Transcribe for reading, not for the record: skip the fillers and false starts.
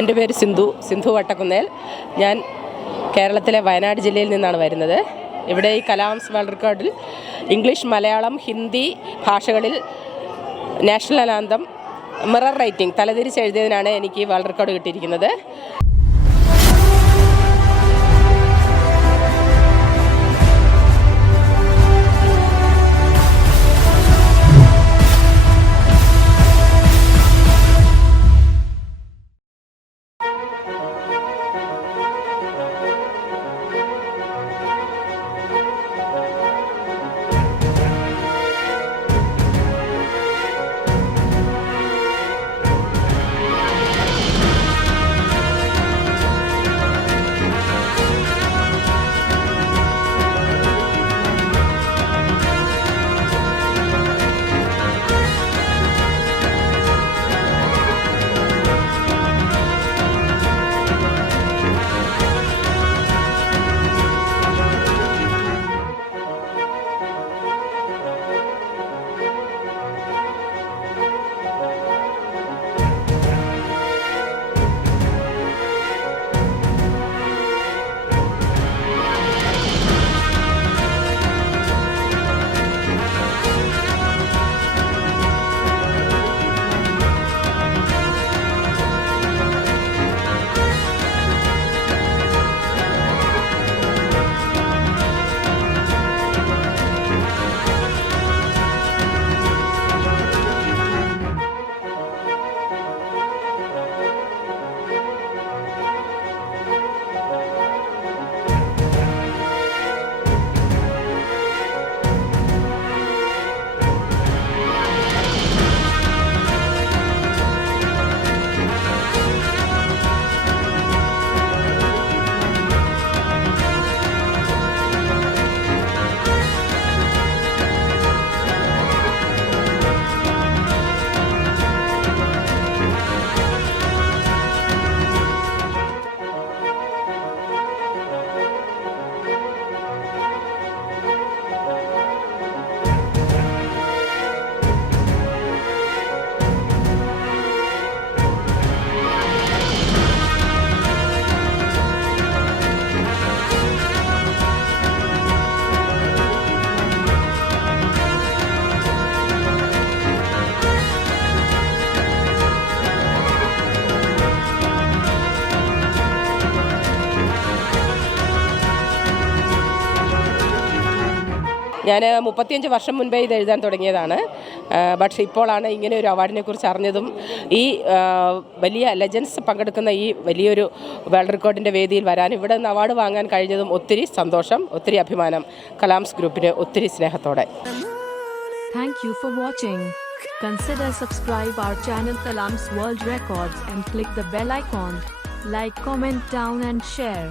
എൻ്റെ പേര് സിന്ധു വട്ടക്കുന്നേൽ. ഞാൻ കേരളത്തിലെ വയനാട് ജില്ലയിൽ നിന്നാണ് വരുന്നത്. ഇവിടെ ഈ കലാംസ് വേൾഡ് റെക്കോർഡിൽ ഇംഗ്ലീഷ്, മലയാളം, ഹിന്ദി ഭാഷകളിൽ നാഷണൽ ആന്തം മിറർ റൈറ്റിംഗ് തലതിരിച്ച് എഴുതിയതിനാണ് എനിക്ക് വേൾഡ് റെക്കോർഡ് കിട്ടിയിരിക്കുന്നത്. ഞാൻ 35 വർഷം മുൻപേ ഇത് എഴുതാൻ തുടങ്ങിയതാണ്. പക്ഷേ ഇപ്പോഴാണ് ഇങ്ങനെ ഒരു അവാർഡിനെ കുറിച്ച് അറിഞ്ഞതും ഈ വലിയ ലെജൻസ് പങ്കെടുക്കുന്ന ഈ വലിയൊരു വേൾഡ് റെക്കോർഡിൻ്റെ വേദിയിൽ വരാൻ, ഇവിടെ നിന്ന് അവാർഡ് വാങ്ങാൻ കഴിഞ്ഞതും ഒത്തിരി സന്തോഷം, ഒത്തിരി അഭിമാനം. കലാംസ് ഗ്രൂപ്പിന് ഒത്തിരി സ്നേഹത്തോടെ. Thank you for watching. Consider subscribe our channel Kalaams World Records and click the bell icon. Like, comment down and share.